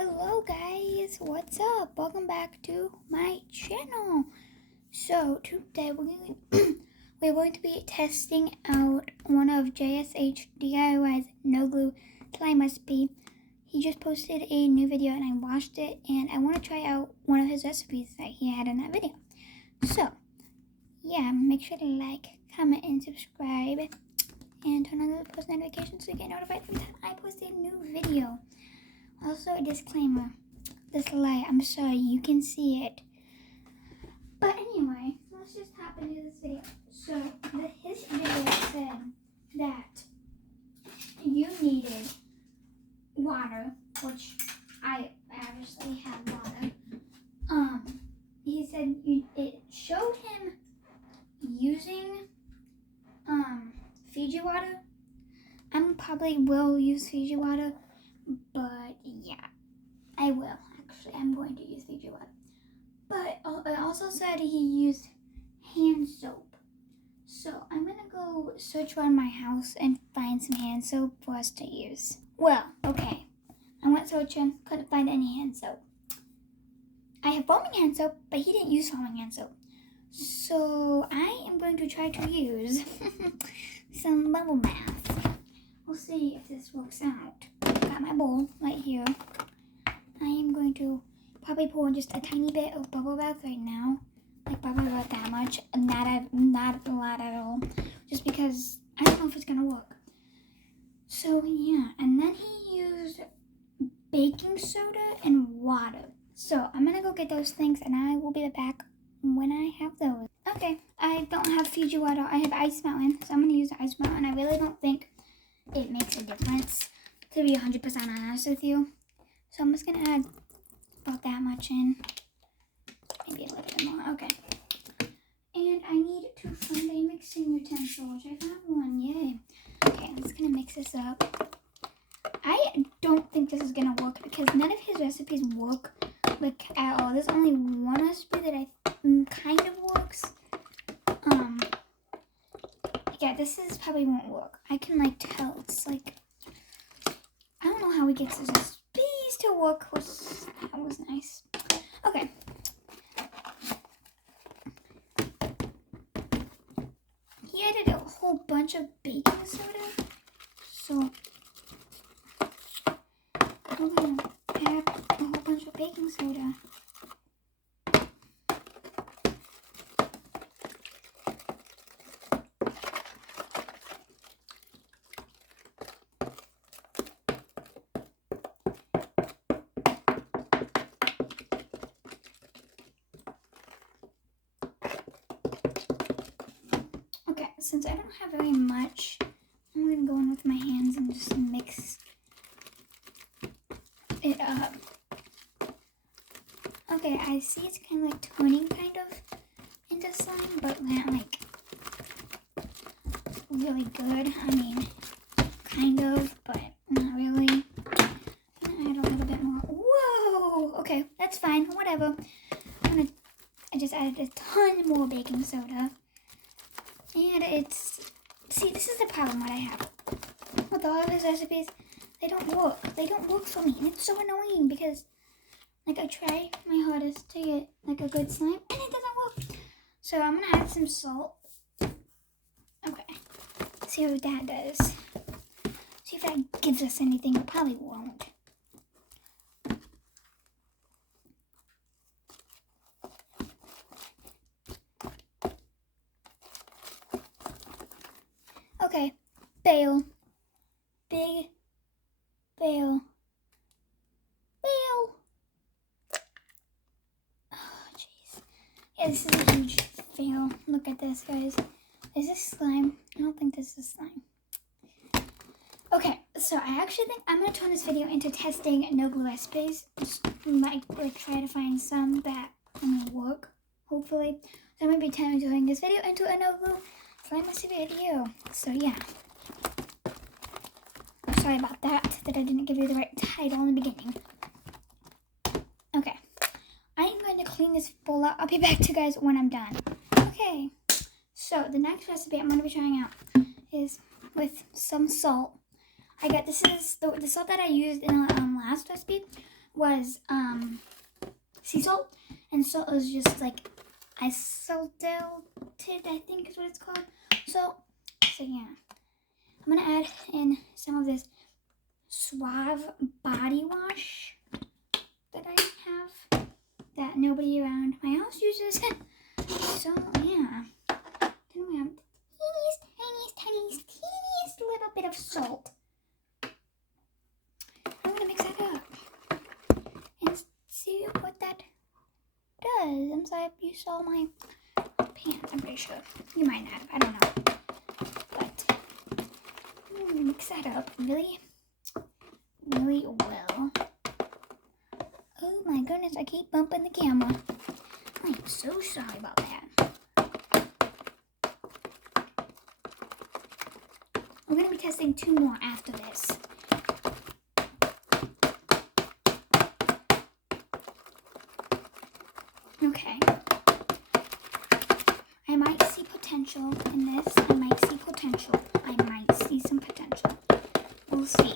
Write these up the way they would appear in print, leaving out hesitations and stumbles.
Hello guys, what's up? Welcome back to my channel. So today we're going to be testing out one of JSH DIY's no glue slime recipe. He just posted a new video and I watched it, and I want to try out one of his recipes that he had in that video. So yeah, make sure to like, comment, and subscribe, and turn on the post notifications so you get notified every time I post a new video. Also, a disclaimer, this light, I'm sorry, you can see it. But anyway, let's just hop into this video. So, his video said that you needed water, which I obviously have water. He said it showed him using Fiji water. I probably will use Fiji water. But yeah, I will. Actually, I'm going to use Fiji water. But it also said he used hand soap. So I'm going to go search around my house and find some hand soap for us to use. Well, okay. I went searching, couldn't find any hand soap. I have foaming hand soap, but he didn't use foaming hand soap. So I am going to try to use some bubble bath. We'll see if this works out. Got my bowl right here. I am going to probably pour just a tiny bit of bubble bath right now. Like probably about that much. Not a lot at all. Just because I don't know if it's gonna work. So yeah, and then he used baking soda and water. So I'm gonna go get those things and I will be back when I have those. Okay, I don't have Fiji water. I have Ice Mountain, so I'm gonna use the Ice Mountain. I really don't think it makes a difference, to be 100% honest with you. So I'm just gonna add about that much in, maybe a little bit more. Okay. And I need to find a mixing utensil, which I found one. Yay. Okay, I'm just gonna mix this up. I don't think this is gonna work because none of his recipes work like at all. There's only one recipe that I kind of works. Yeah, this probably won't work. I can like tell. It's like, I don't know how he gets his recipes to work. That was nice. Okay. He added a whole bunch of baking soda. So we're gonna add a whole bunch of baking soda. Since I don't have very much, I'm going to go in with my hands and just mix it up. Okay, I see it's kind of like turning kind of into slime, but not like really good. I mean, kind of, but not really. I'm going to add a little bit more. Whoa! Okay, that's fine, whatever. I just added a ton more baking soda. And see, this is the problem that I have with all of his recipes. They don't work. They don't work for me. And it's so annoying because, like, I try my hardest to get, like, a good slime, and it doesn't work. So I'm going to add some salt. Okay. See what that does. See if that gives us anything. It probably won't. Okay, fail. Big fail. Fail. Oh, jeez. Yeah, this is a huge fail. Look at this, guys. Is this slime? I don't think this is slime. Okay, so I actually think I'm going to turn this video into testing no glue recipes. Just like try to find some that work, hopefully. So I'm going to be turning this video into a no glue slime recipe video. So yeah. Sorry about that I didn't give you the right title in the beginning. Okay. I am going to clean this bowl out. I'll be back to you guys when I'm done. Okay. So the next recipe I'm going to be trying out is with some salt. This is the salt that I used in the last recipe was sea salt, and salt is just like isolated, I think is what it's called. So yeah, I'm gonna add in some of this Suave body wash that I have that nobody around my house uses. So yeah, then we have teeniest little bit of salt. I'm gonna mix that up and see what that does. I'm sorry if you saw my pants. I'm pretty sure you might not have. I don't know, but mix that up really well. Oh my goodness, I keep bumping the camera. I am so sorry about that. We're going to be testing 2 more after this. Okay. I might see potential in this. I might see potential. I might see some potential. We'll see.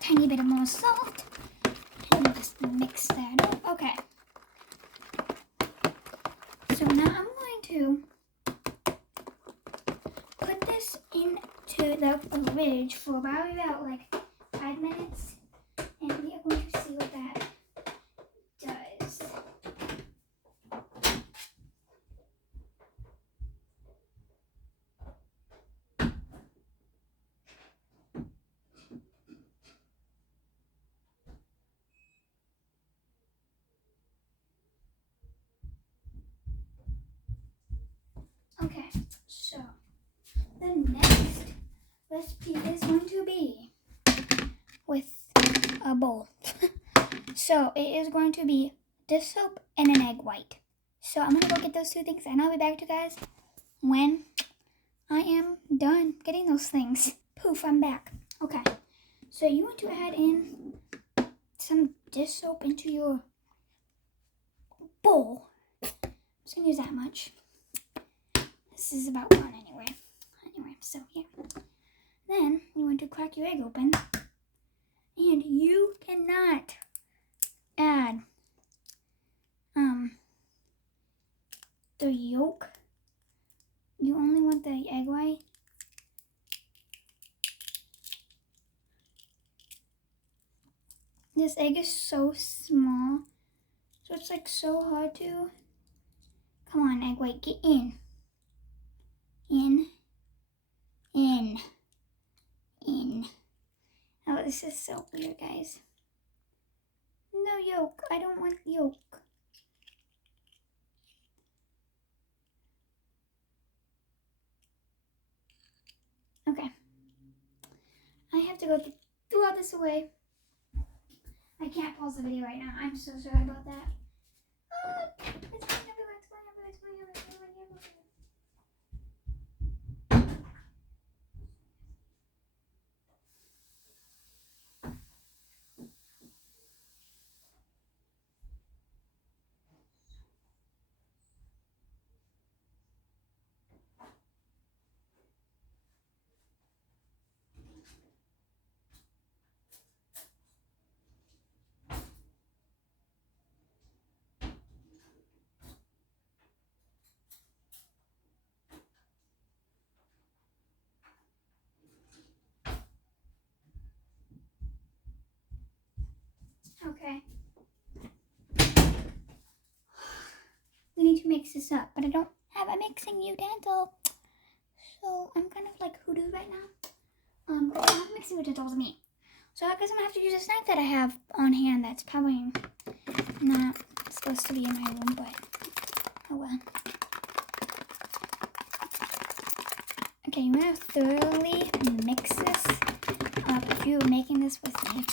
Tiny bit of more salt, and just mix that up. Okay. So now I'm going to put this into the fridge for about like 5 minutes, and we are going to see what that does. Okay, so the next recipe is going to be with a bowl. So it is going to be dish soap and an egg white. So I'm going to go get those 2 things, and I'll be back to you guys when I am done getting those things. Poof, I'm back. Okay, so you want to add in some dish soap into your bowl. I'm just going to use that much. This is about 1 anyway. So yeah. Then you want to crack your egg open. And you cannot add the yolk. You only want the egg white. This egg is so small, so it's like so hard to. Come on, egg white, get in. In. Oh, this is so weird, guys. No yolk. I don't want yolk. Okay. I have to go throw all this away. I can't pause the video right now. I'm so sorry about that. It's going everywhere. Okay. We need to mix this up, but I don't have a mixing utensil. So I'm kind of like hoodoo right now. But I have a mixing utensil with me. So I guess I'm gonna have to use this knife that I have on hand that's probably not supposed to be in my room, but oh well. Okay, you want to thoroughly mix this up if you're making this with me.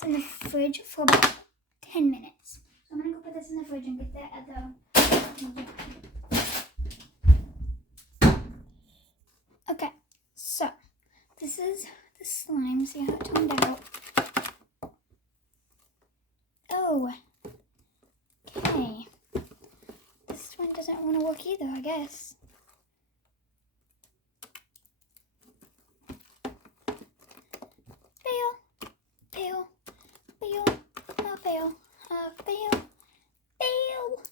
this in the fridge for about 10 minutes. So I'm gonna go put this in the fridge and get that other. Okay, so this is the slime. See how it turned out. Oh, okay. This one doesn't want to work either, I guess. Fail, fail, fail, fail, fail, fail,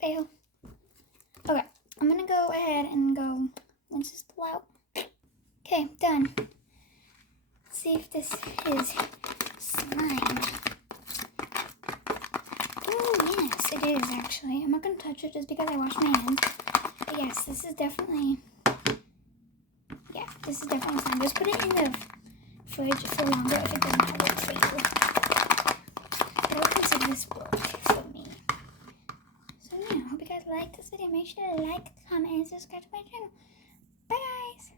fail. Okay, I'm gonna go ahead and go rinse this out. Okay, done. Let's see if this is slime. Oh, yes, it is actually. I'm not gonna touch it just because I washed my hands. But yes, this is definitely, yeah, this is definitely slime. Just put it in the fridge for longer if it doesn't have work for you. But I would consider this work for me. So yeah, I hope you guys liked this video. Make sure to like, comment, and subscribe to my channel.